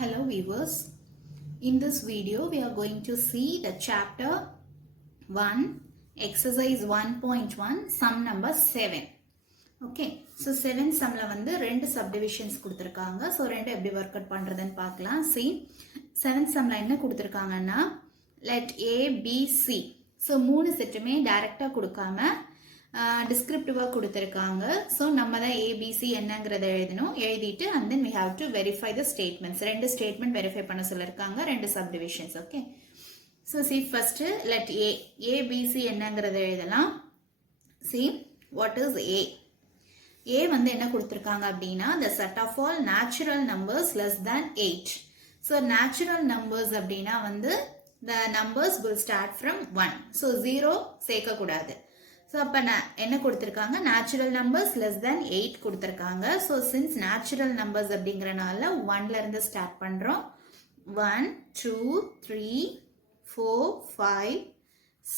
Hello viewers, in this video we are going to see the chapter 1 exercise 1.1 sum number 7. Okay, so 7 sumல வந்து ரெண்டு subdivisions கொடுத்திருக்காங்க. So ரெண்டு எப்படி work out பண்றதுன்னு பார்க்கலாம். See, 7 sumல என்ன கொடுத்திருக்காங்கன்னா let A, B, C. So மூணு செட்டுமே டைரக்டா கொடுக்காம descriptive கொடுத்திருக்காங்க. So நம்ம தான் ABC என்னங்கறத எழுதணும். எழுதிட்டு and then we have to verify the statements. ரெண்டு statement verify பண்ண சொல்லிருக்காங்க. ரெண்டு subdivisions. Okay. So see first let A. ABC என்னங்கறத எழுதலாம். See what is A? A வந்து என்ன கொடுத்திருக்காங்க அப்படினா the set of all natural numbers less than 8. So natural numbers அப்படினா வந்து the numbers will start from 1. So 0 சேர்க்க கூடாது. So அப்ப என்ன கொடுத்திருக்காங்க natural numbers less than 8 கொடுத்திருக்காங்க. So since natural numbers அப்படிங்கறனால 1 ல இருந்து ஸ்டார்ட் பண்றோம். 1 2 3 4 5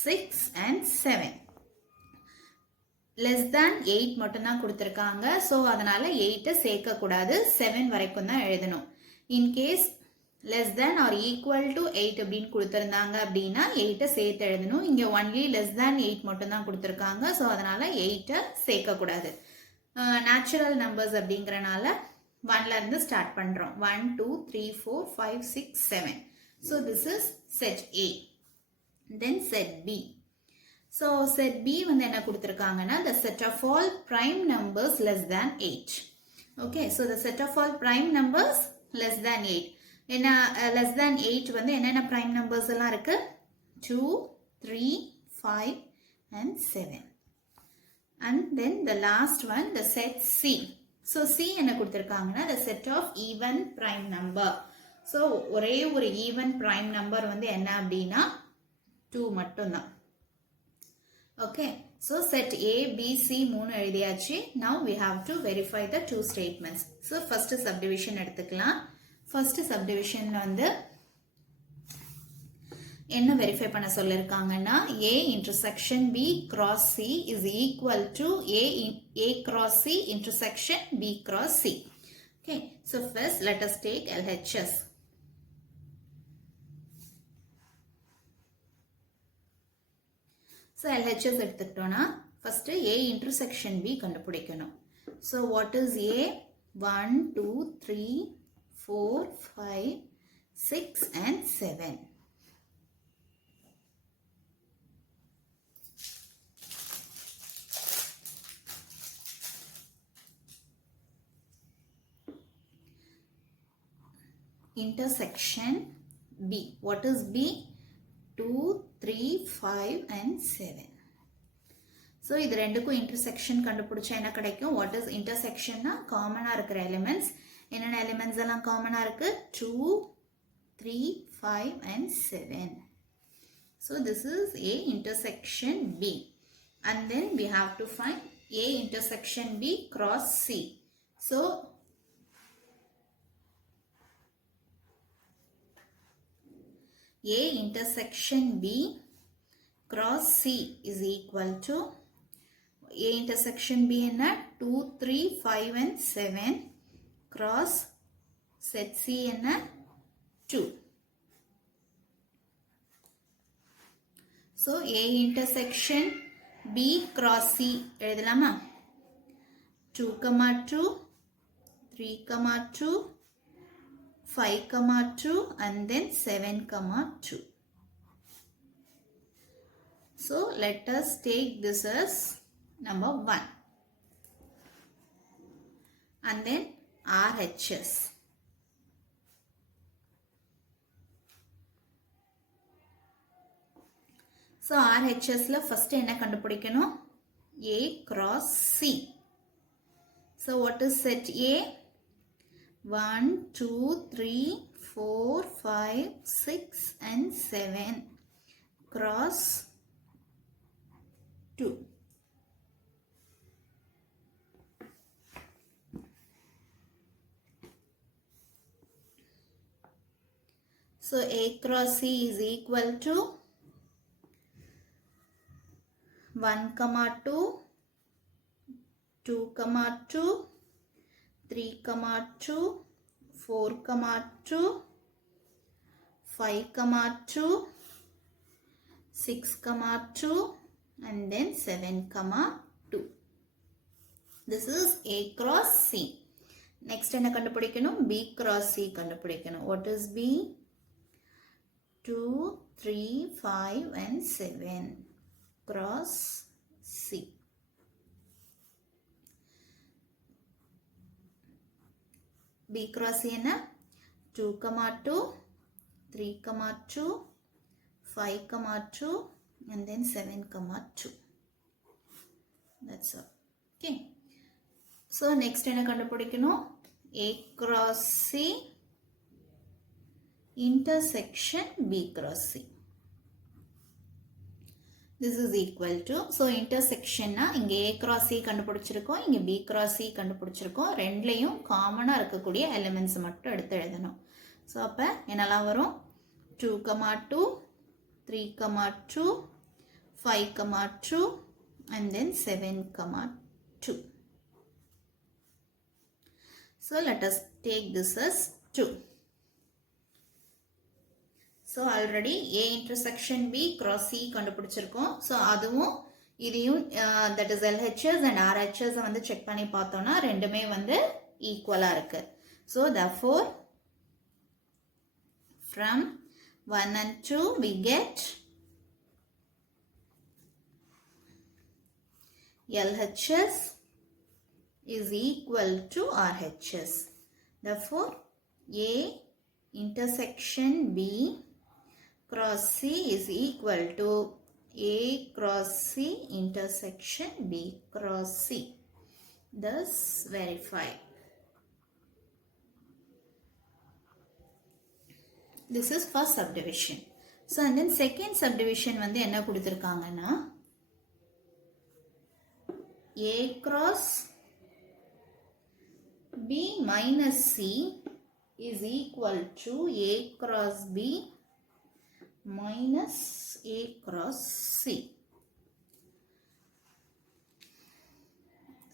6 and 7. less than 8 மட்டும் தான் கொடுத்திருக்காங்க. So அதனால 8 சேர்க்க கூடாது. 7 வரைக்கும் தான் எழுதணும். In case less than or equal to 8 அப்படினு கொடுத்திருந்தாங்க அப்படினா 8 சேர்த்து எழுதணும். இங்க only less than 8 மட்டும் தான் கொடுத்திருக்காங்க. So அதனால 8 சேர்க்க கூடாது. Natural numbers அப்படிங்கறனால 1 ல இருந்து ஸ்டார்ட் பண்றோம். 1 2 3 4 5 6 7. So this is set A. Then set B. So set B வந்து என்ன கொடுத்திருக்காங்கன்னா the set of all prime numbers less than 8. Okay, so the set of all prime numbers less than 8. என்ன less than 8 வந்து என்னென்ன prime numbers எல்லாம் இருக்கு? 2 3 5 and 7. And then the last one the set C. So C என்ன கொடுத்திருக்காங்கன்னா the set of even prime number. So ஒரே ஒரு even prime number வந்து என்ன அப்படினா 2 மட்டும் தான். Okay, so set A, B, C மூணு எழுதியாச்சு. Now we have to verify the two statements. So first subdivision எடுத்துக்கலாம். First subdivision வந்து என்ன verify பண்ண சொல்லிருக்காங்கன்னா A intersection B cross C is equal to A cross C intersection B cross C. Okay, so first let us take LHS. So LHS எடுத்துக்கிட்டோம்னா first A intersection B கண்டுபிடிக்கணும். So what is A? 1 2 3 4 5 6 and 7. Intersection B. What is B? 2 3 5 and 7. So இது ரெண்டுக்கும் intersection கண்டுபிடிச்சா என்ன கிடைக்கும்? What is intersection னா காமனா இருக்கிற elements. என்னென்ன elements எல்லாம் காமனா இருக்கு? 2 3 5 and 7. So this is A intersection B. And then we have to find A intersection B cross C. So A intersection B cross C is equal to A intersection B என்ன 2 3 5 and 7 cross set C என்ன 2. So A intersection B cross C எழுதலாமா? 2 2 3 2 5 2 and then 7 2. So let us take this as number 1 and then RHS. So RHS la first என்ன கண்டுபிடிக்கணும்? A cross C. So what is set A? 1 2 3 4 5 6 and 7 cross 2. So A cross C is equal to 1 2 2 2 3 2 4, 2, 5, 2, 6, 2, and then 7, 2. This is A cross C. Next என்ன கண்டுபிடிக்கணும்? B cross C கண்டுபிடிக்கணும். What is B? 2, 3, 5 and 7 cross C. B cross C என்ன? 2, 2, 3, 2, 5, 2 and then 7, 2. That's all. Okay. So next என்ன கண்டுபிடிக்கணும்? A cross C intersection B cross C. This is equal to, so intersection na இங்க A cross C கண்டுபிடிச்சிருக்கோம், இங்க B cross C கண்டுபிடிச்சிருக்கோம். ரெண்டுலயும் காமனா இருக்கக்கூடிய எலிமெண்ட்ஸ் மட்டும் எடுத்து எழுதணும். So அப்ப என்னலாம் வரும்? 2, 2, 3, 2, 5, 2 and then 7, 2. So let us take this as 2. So already A intersection B cross C கண்டுபிடிச்சிருக்கோம். So அதுவும் இதையும் that is LHS and RHS வந்து செக் பண்ணி பார்த்தோம்னா ரெண்டுமே வந்து ஈக்குவலா இருக்கு. So therefore from 1 and 2 we get LHS is equal to RHS. Therefore A intersection B cross C is equal to A cross C intersection B cross C. Thus verified. This is first subdivision. So and then second subdivision வந்து என்ன கொடுத்திருக்காங்கன்னா A cross B minus C is equal to A cross B minus A cross C.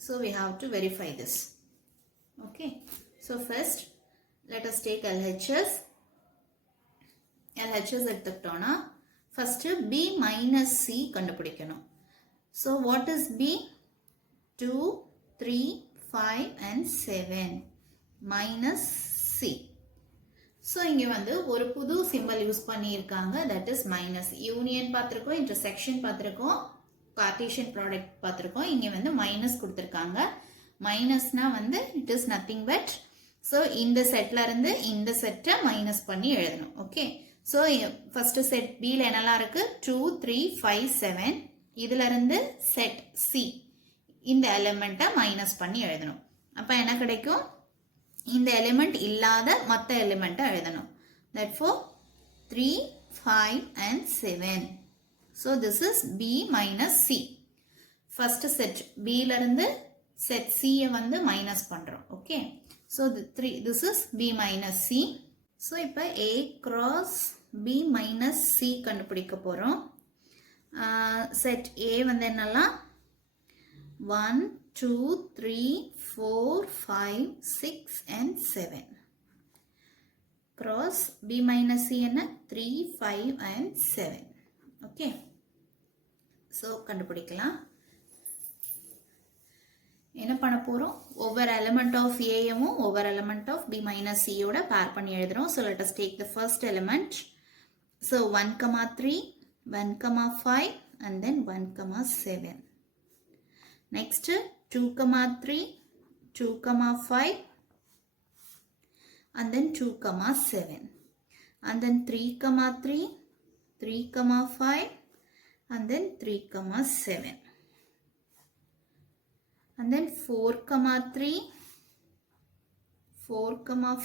So we have to verify this. Okay. So first let us take LHS. LHS எடுத்துக்கிட்டோம்னா first B minus C கண்டுபிடிக்கணும். So what is B? 2, 3, 5 and 7 minus C. So இங்க வந்து ஒரு புது symbol use பண்ணியிருக்காங்க, that is minus. Union பார்த்திருக்கோம், intersection பார்த்திருக்கோம், partition product பார்த்திருக்கோம். இங்க வந்து மைனஸ் கொடுத்திருக்காங்க. மைனஸ்னா வந்து it is nothing but, so இந்த செட்ல இருந்து இந்த செட்டை மைனஸ் பண்ணி எழுதணும். Okay. So first set B ல என்னலாம் இருக்கு? 2, 3, 5, 7. இதுல இருந்து செட் C இந்த எலிமெண்ட்டை மைனஸ் பண்ணி எழுதணும். அப்ப என்ன கிடைக்கும்? இந்த எலிமெண்ட் இல்லாத மற்ற எலிமெண்ட்டை எழுதணும். Therefore 3, 5 and 7. So this is B minus C. First set B ல இருந்து set C வந்து மைனஸ் பண்றோம். Okay. So this is B minus C. So இப்ப A cross B minus C கண்டுபிடிக்க போறோம். Set A வந்து என்னலாம்? 1, 2, 3, 4, 5, 6 and 7. Cross B minus C என்ன? 3, 5 and 7. Okay. So கண்டுபிடிக்கலாம். என்ன பண்ண போறோம்? ஒவ்வொரு element of A யமும் ஒவ்வொரு element of B minus C யோட pair பண்ணி எழுதுறோம். So let us take the first element. So 1, 3, 1, 5 and then 1, 7. Next 2, 3, 2, 5 and then 2, 7. And then 3, 3, 3, 5 and then 3, 7. And then 4, 3, 4,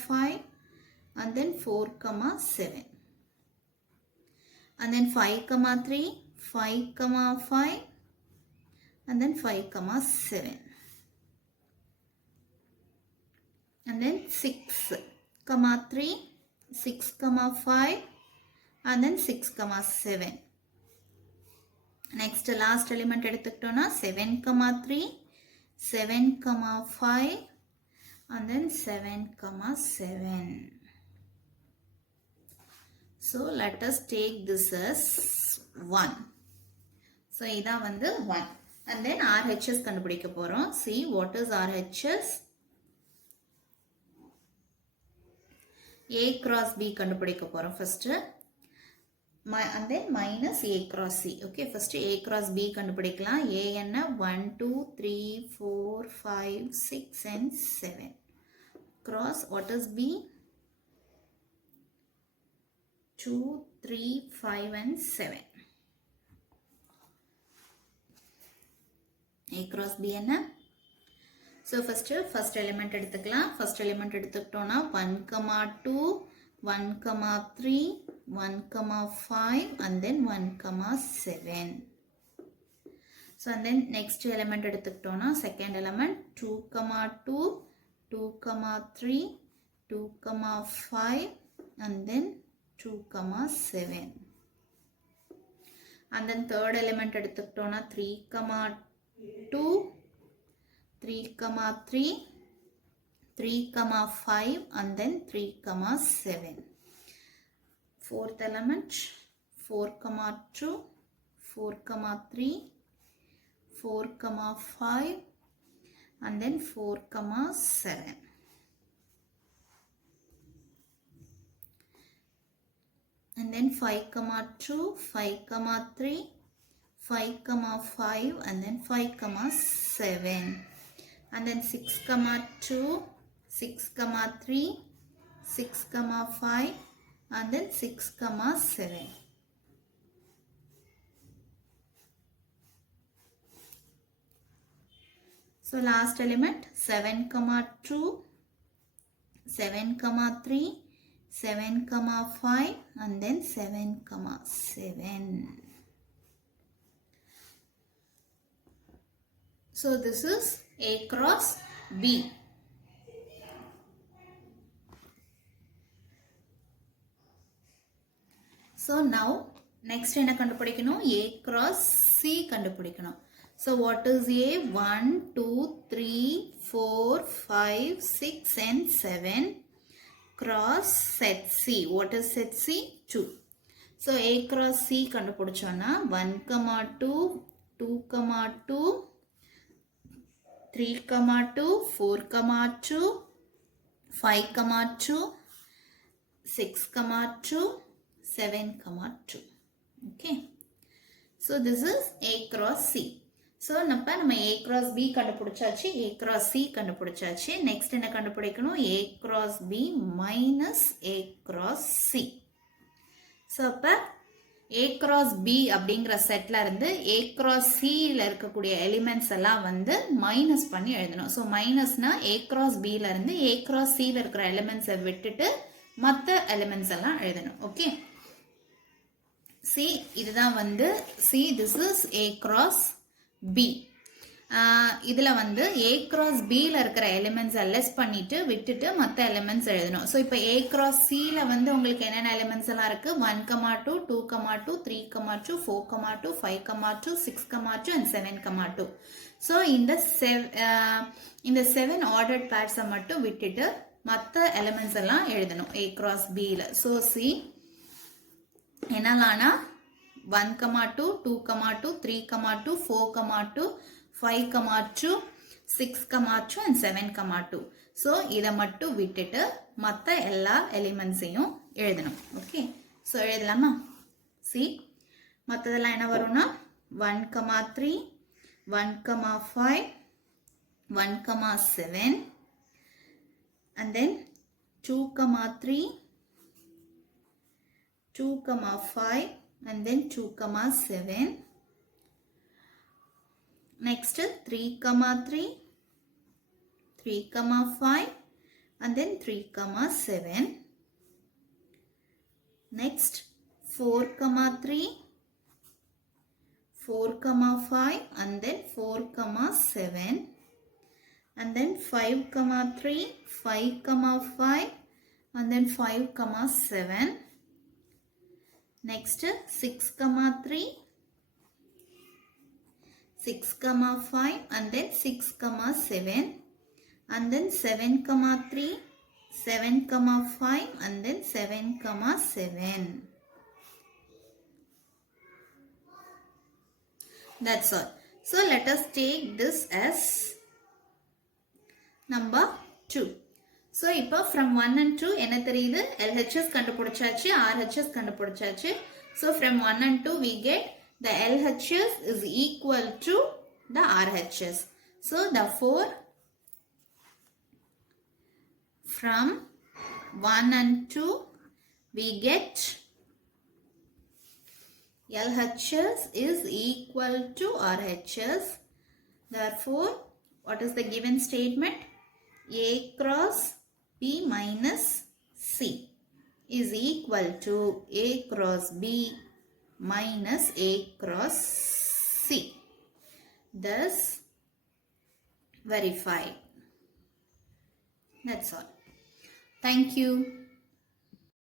5 and then 4, 7. And then 5, 3, 5, 5 and then 5, 7. And then 6, 3, 6, 5 and then 6, 7. Next last element எடுத்துக்கிட்டோம்னா 7, 3, 7, 5 and then 7 comma 7. So let us take this as 1. So இதா வந்து 1. And then RHS கண்டுபிடிக்க போறோம். See what is RHS? A cross B கண்டுபிடிக்க போறோம் first. And then minus A cross C. Okay, first A cross B கண்டுபிடிக்கலாம். A என்ன 1, 2, 3, 4, 5, 6 and 7. Cross what is B? 2, 3, 5 and 7. A cross B என்ன? So first element எடுத்துக்கலாம். First element எடுத்துக்கிட்டோம்னா 1, 2, 1, 3, 1, 5 and then 1, 7. So and then next element எடுத்துக்கிட்டோம்னா second element 2, 2, 2, 3, 2, 5 and then 2, 7. And then third element எடுத்துக்கிட்டோம்னா 3, 2, 3, 3, 3, 5 and then 3, 7. Fourth element 4, 2, 4, 3, 4, 5 and then 4, 7. And then 5, 2, 5, 3, 5, 5 and then 5, 7. And then 6, 2, 6, 3, 6, 5 and then 6, 7. So last element 7, 2, 7, 3, 7, 5 and then 7, 7. So this is A cross B. So now next என்ன கண்டுபிடிக்கணும்? A cross C கண்டுபிடிக்கணும். So what is A? 1, 2, 3, 4, 5, 6 and 7 cross set C. What is set C? 2. So A cross C கண்டுபிடிச்சோம்னா 1, 2, 2, 2, 3, 2, 4, 2, 5, 2, 6, 2, 7, 2. Okay. So this is A cross C. So நம்ம A cross B கண்டுபிடிச்சாச்சு, A cross C கண்டுபிடிச்சாச்சு. Next என்ன கண்டுபிடிக்கணும்? A cross B minus A cross C. So அப்ப A cross B அப்படிங்கிற செட்ல இருந்து A cross C ல இருக்கக்கூடிய எலிமெண்ட்ஸ் எல்லாம் வந்து மைனஸ் பண்ணி எழுதணும். ஸோ மைனஸ்னா A cross B ல இருந்து A cross C ல இருக்கிற எலிமெண்ட்ஸை விட்டுட்டு மற்ற எலிமெண்ட்ஸ் எல்லாம் எழுதணும். ஓகே, C இதுதான் வந்து C, this is A cross B. இதுல வந்து A cross B ல இருக்கிற எலிமெண்ட்ஸை லெஸ் பண்ணிட்டு விட்டுட்டு மற்ற எலிமெண்ட்ஸ் எழுதணும். ஸோ இப்போ A cross C ல வந்து உங்களுக்கு என்னென்ன எலிமெண்ட்ஸ் எல்லாம் இருக்கு? 1, 2, 2, 3, 2, 4, 2, 5, 2, 6, 2 and 7, 2. ஸோ இந்த 7 ஆர்டர்ட் பேர்ஸை மட்டும் விட்டுட்டு மற்ற எலிமெண்ட்ஸ் எல்லாம் எழுதணும் A cross B ல. ஸோ C என்னலானா 1, 2, 2, 2, 3, 2, 4, 2, 5, 2, 6, 2 and 7, 2. So இதை மட்டும் விட்டுட்டு மற்ற எல்லா எலிமெண்ட்ஸையும் எழுதணும். ஓகே, ஸோ எழுதலாமா? சி மற்றதெல்லாம் என்ன வரும்னா 1, 3, 1, 5, 1, 7 and then 2, 3, 2, 5 and then 2, 7. Next 3, 3, 3, 5 and then 3, 7. Next 4, 3, 4, 5 and then 4, 7. And then 5, 3, 5, 5 and then 5, 7. Next 6, 3, 6, 5 and then 6, 7 and then 7, 3, 7, 5 and then 7, 7. That's all. So let us take this as number 2. So இப்போ from 1 and 2 என்ன தெரியுது? LHS கண்டுபிடிச்சாச்சு, RHS கண்டுபிடிச்சாச்சு. So from 1 and 2 we get the LHS is equal to the RHS. So therefore from 1 and 2 we get LHS is equal to RHS. Therefore, what is the given statement? A cross B minus C is equal to A cross B minus A cross C. Thus, verified. That's all. Thank you.